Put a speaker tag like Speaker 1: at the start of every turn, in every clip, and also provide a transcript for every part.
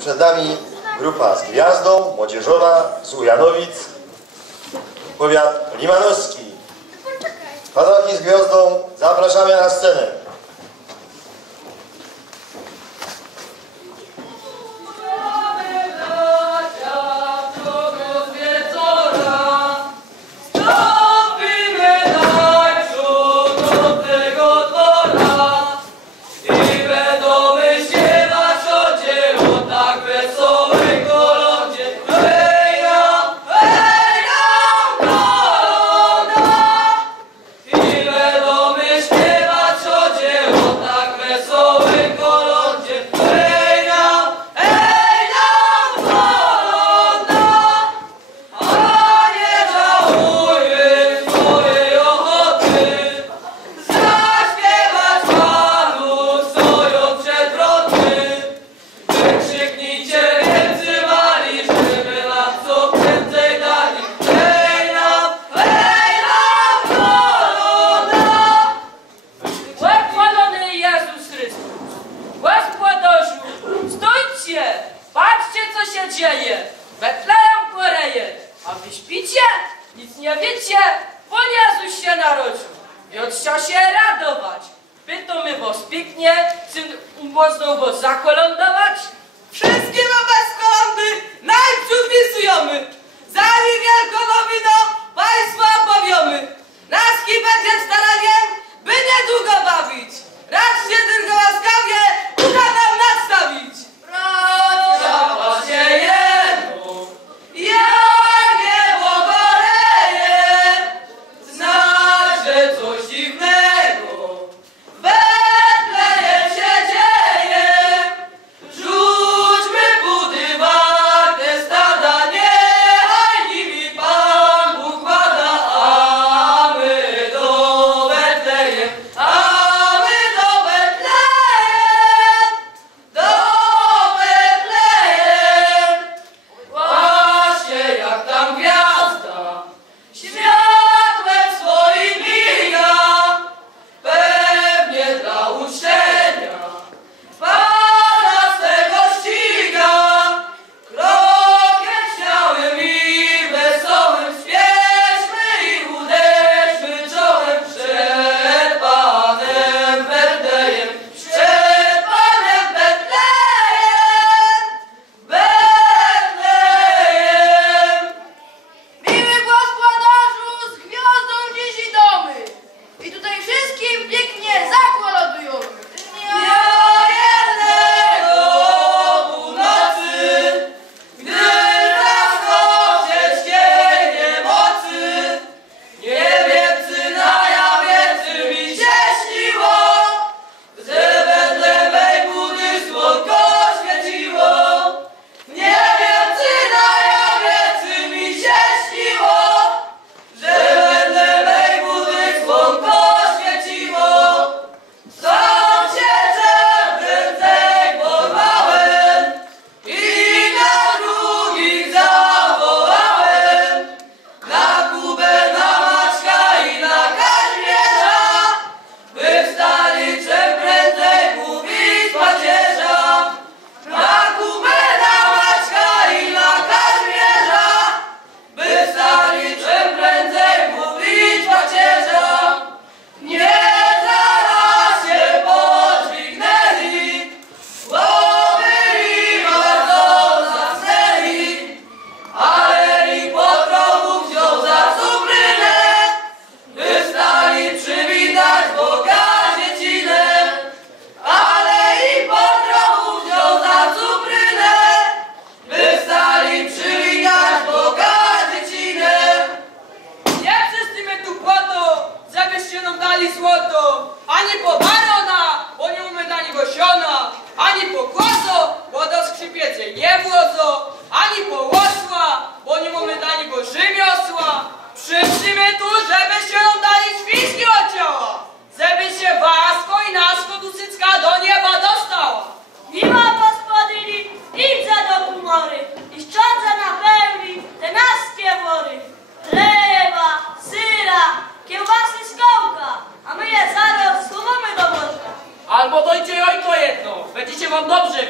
Speaker 1: Przed nami grupa z Gwiazdą, Młodzieżowa, z Ujanowic, powiat limanowski. Padoki z Gwiazdą, zapraszamy na scenę.
Speaker 2: Można było zakolądować.
Speaker 3: Wszystkie wobec kolondy najprzód pisujemy. Zanim wielkonowi do państwa opowiemy. Naski będzie
Speaker 2: starał dobrze,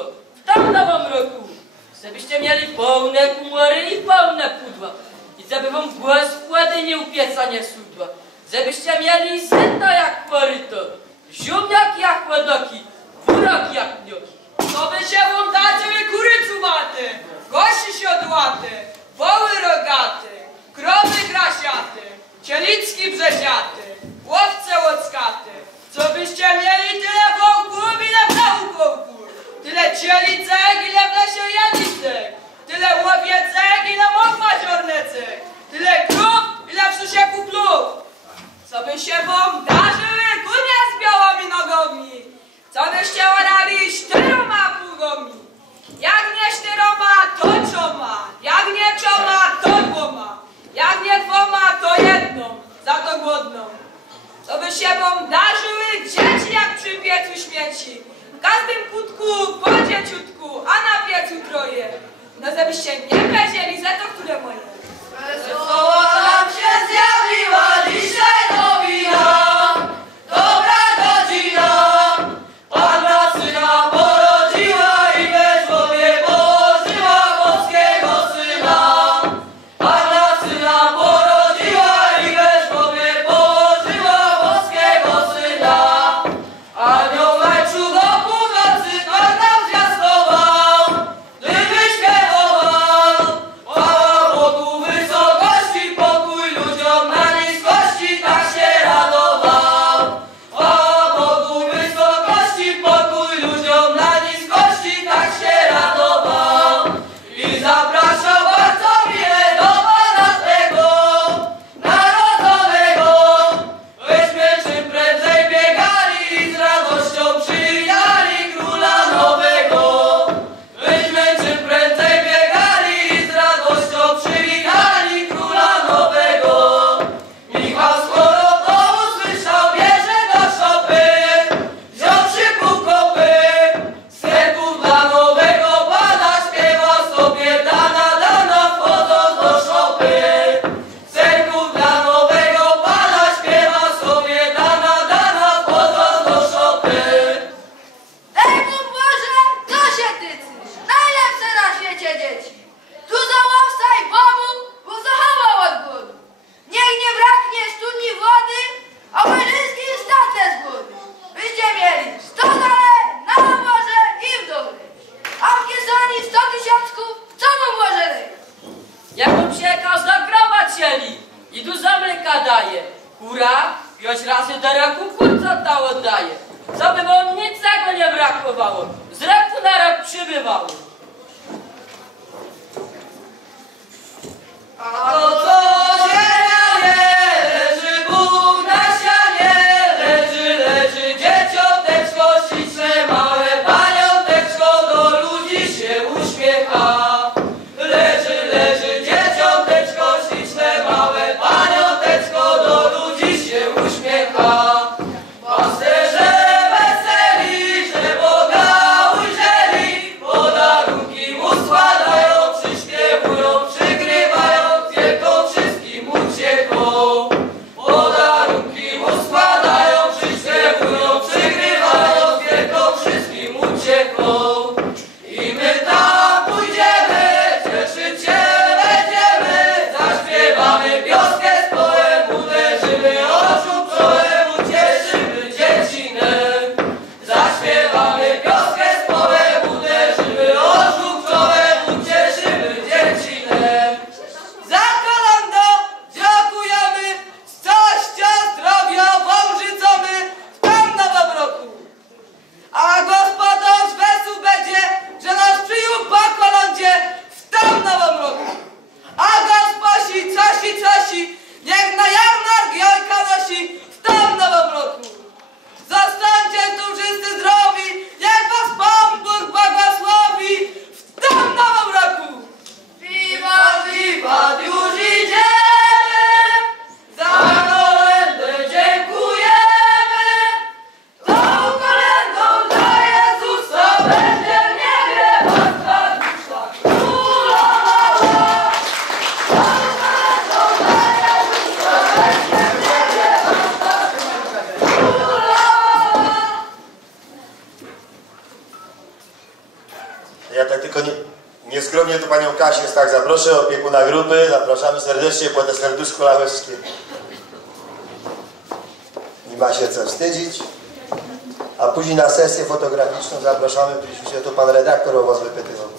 Speaker 2: w
Speaker 3: tam nowym roku, żebyście mieli pełne kumory i pełne pudła. I żeby wam głos płody nie upiecanie sudła, żebyście mieli zyto jak koryto, ziumniak jak ładoki, wórok jak nioś. To by się wam dacie wy kurycu maty, gości siodłaty, woły rogaty, krowy
Speaker 2: grasie 아. Mnie
Speaker 4: tu
Speaker 1: panią Kasię, tak zaproszę, opiekuna grupy, zapraszamy serdecznie te serduszko laweskie. Nie ma się co wstydzić. A później na sesję fotograficzną zapraszamy, byśmy się tu pan redaktor o was wypytywał.